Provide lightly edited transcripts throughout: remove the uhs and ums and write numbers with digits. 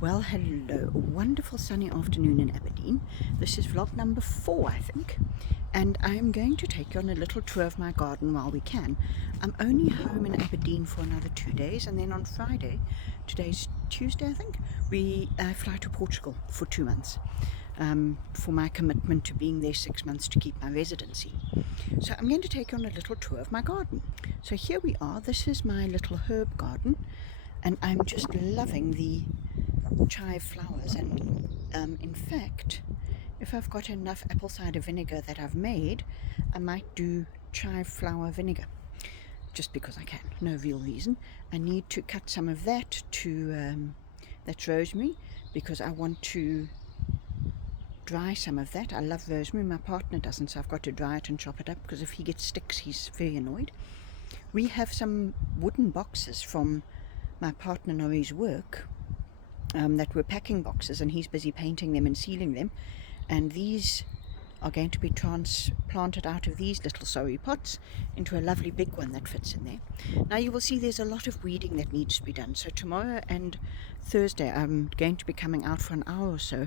Well, hello, a wonderful sunny afternoon in Aberdeen. This is vlog number 4, I think, and I'm going to take you on a little tour of my garden while we can. I'm only home in Aberdeen for another 2 days, and then on Friday, today's Tuesday I think, I fly to Portugal for 2 months for my commitment to being there 6 months to keep my residency. So I'm going to take you on a little tour of my garden. So here we are, this is my little herb garden, and I'm just loving the chive flowers, and in fact, if I've got enough apple cider vinegar that I've made, I might do chive flower vinegar, just because I can, no real reason. I need to cut some of that to that's rosemary, because I want to dry some of that. I love rosemary, my partner doesn't, so I've got to dry it and chop it up, because if he gets sticks he's very annoyed. We have some wooden boxes from my partner Nori's work that were packing boxes, and he's busy painting them and sealing them, and these are going to be transplanted out of these little sorry pots into a lovely big one that fits in there. Now you will see there's a lot of weeding that needs to be done, so tomorrow and Thursday I'm going to be coming out for an hour or so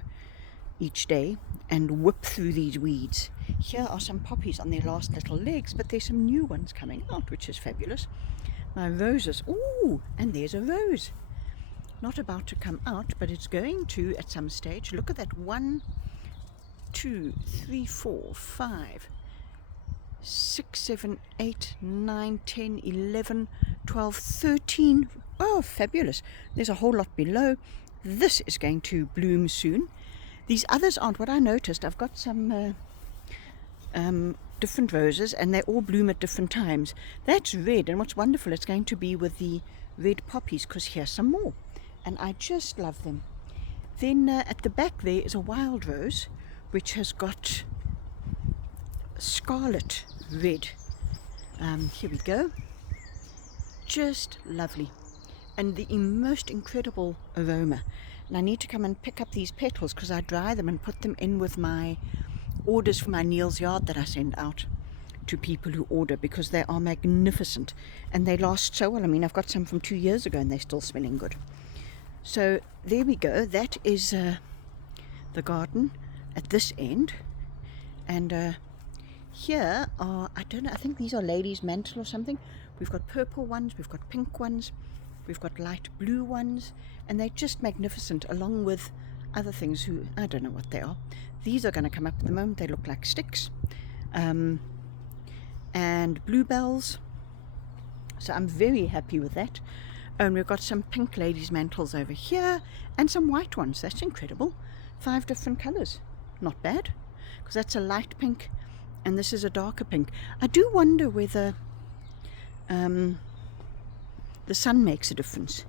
each day and whip through these weeds. Here are some poppies on their last little legs, but there's some new ones coming out, which is fabulous. My roses, ooh, and there's a rose. Not about to come out, but it's going to at some stage. Look at that, 1, 2, 3, 4, 5, 6, 7, 8, 9, 10, 11, 12, 13. Oh, fabulous. There's a whole lot below. This is going to bloom soon. These others aren't. What I noticed, I've got some different roses, and they all bloom at different times. That's red, and what's wonderful, it's going to be with the red poppies, because here's some more, and I just love them. Then at the back there is a wild rose, which has got scarlet red. Here we go. Just lovely, and the most incredible aroma. And I need to come and pick up these petals, because I dry them and put them in with my orders for my Neil's Yard that I send out to people who order, because they are magnificent and they last so well. I mean, I've got some from 2 years ago and they're still smelling good. So there we go. That is the garden at this end, and here are, I don't know, I think these are ladies' mantle or something. We've got purple ones, we've got pink ones, we've got light blue ones, and they're just magnificent, along with other things who, I don't know what they are. These are going to come up at the moment. They look like sticks, and bluebells, so I'm very happy with that. And we've got some pink ladies' mantles over here, and some white ones. That's incredible. 5 different colors. Not bad, because that's a light pink and this is a darker pink. I do wonder whether the sun makes a difference.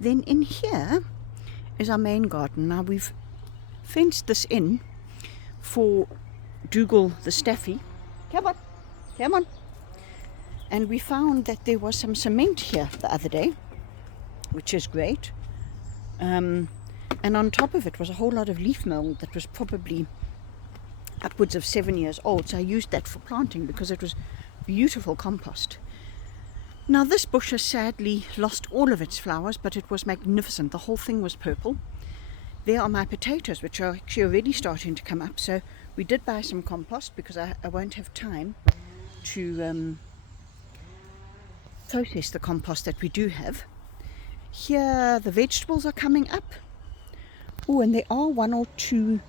Then in here is our main garden. Now we've fenced this in for Dougal the Staffy. Come on, come on. And we found that there was some cement here the other day, which is great. And on top of it was a whole lot of leaf mold that was probably upwards of 7 years old. So I used that for planting, because it was beautiful compost. Now this bush has sadly lost all of its flowers, but it was magnificent. The whole thing was purple. There are my potatoes, which are actually already starting to come up. So we did buy some compost, because I won't have time to process the compost that we do have. Here the vegetables are coming up. Oh, and there are 1 or 2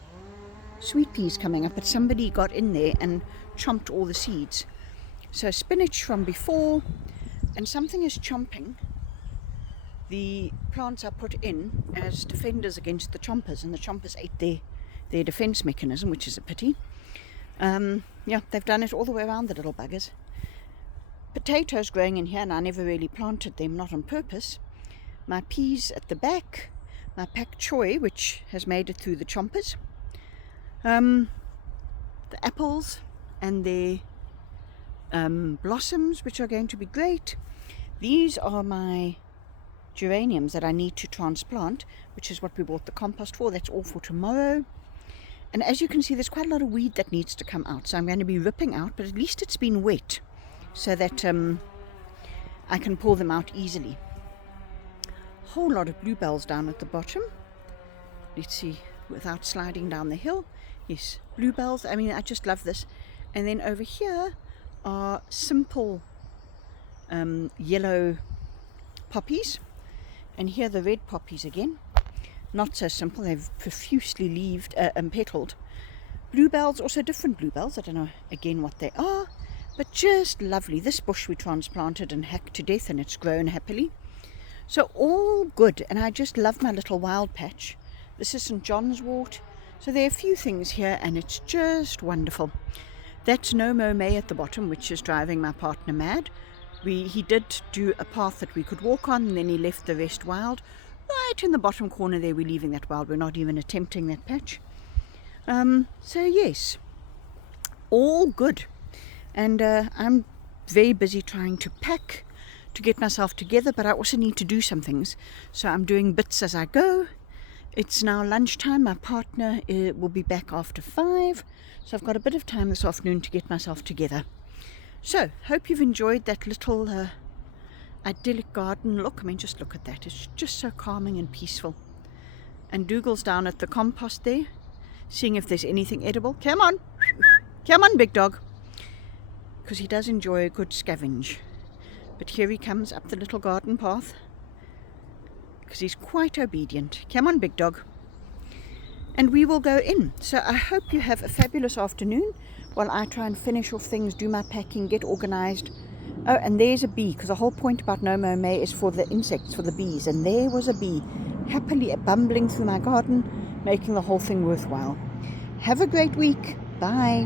sweet peas coming up, but somebody got in there and chomped all the seeds. So spinach from before, and something is chomping. The plants are put in as defenders against the chompers, and the chompers ate their defense mechanism, which is a pity. Yeah, they've done it all the way around, the little buggers. Potatoes growing in here, and I never really planted them, not on purpose. My peas at the back, my pak choy, which has made it through the chompers, the apples and their blossoms, which are going to be great. These are my geraniums that I need to transplant, which is what we bought the compost for. That's all for tomorrow. And as you can see, there's quite a lot of weed that needs to come out, so I'm going to be ripping out, but at least it's been wet, so that I can pull them out easily. Whole lot of bluebells down at the bottom. let's see, without sliding down the hill. Yes, bluebells. I mean, I just love this. And then over here are simple yellow poppies, and here the red poppies again. Not so simple, they've profusely leaved and petaled. Bluebells, also different bluebells, I don't know again what they are, but just lovely. This bush we transplanted and hacked to death, and it's grown happily. So all good, and I just love my little wild patch. This is St. John's wort, so there are a few things here, and it's just wonderful. That's No Mo May at the bottom, which is driving my partner mad. He did do a path that we could walk on, and then he left the rest wild. Right in the bottom corner there, we're leaving that wild. We're not even attempting that patch. So yes, all good. And I'm very busy trying to pack to get myself together, but I also need to do some things. So I'm doing bits as I go. It's now lunchtime. My partner will be back after 5. So I've got a bit of time this afternoon to get myself together. So, hope you've enjoyed that little idyllic garden look. I mean, just look at that. It's just so calming and peaceful. And Dougal's down at the compost there, seeing if there's anything edible. Come on! Come on, big dog! Because he does enjoy a good scavenge. But here he comes up the little garden path, because he's quite obedient. Come on, big dog. And we will go in. So I hope you have a fabulous afternoon while I try and finish off things, do my packing, get organized. Oh, and there's a bee, because the whole point about No Mo May is for the insects, for the bees. And there was a bee, happily bumbling through my garden, making the whole thing worthwhile. Have a great week. Bye.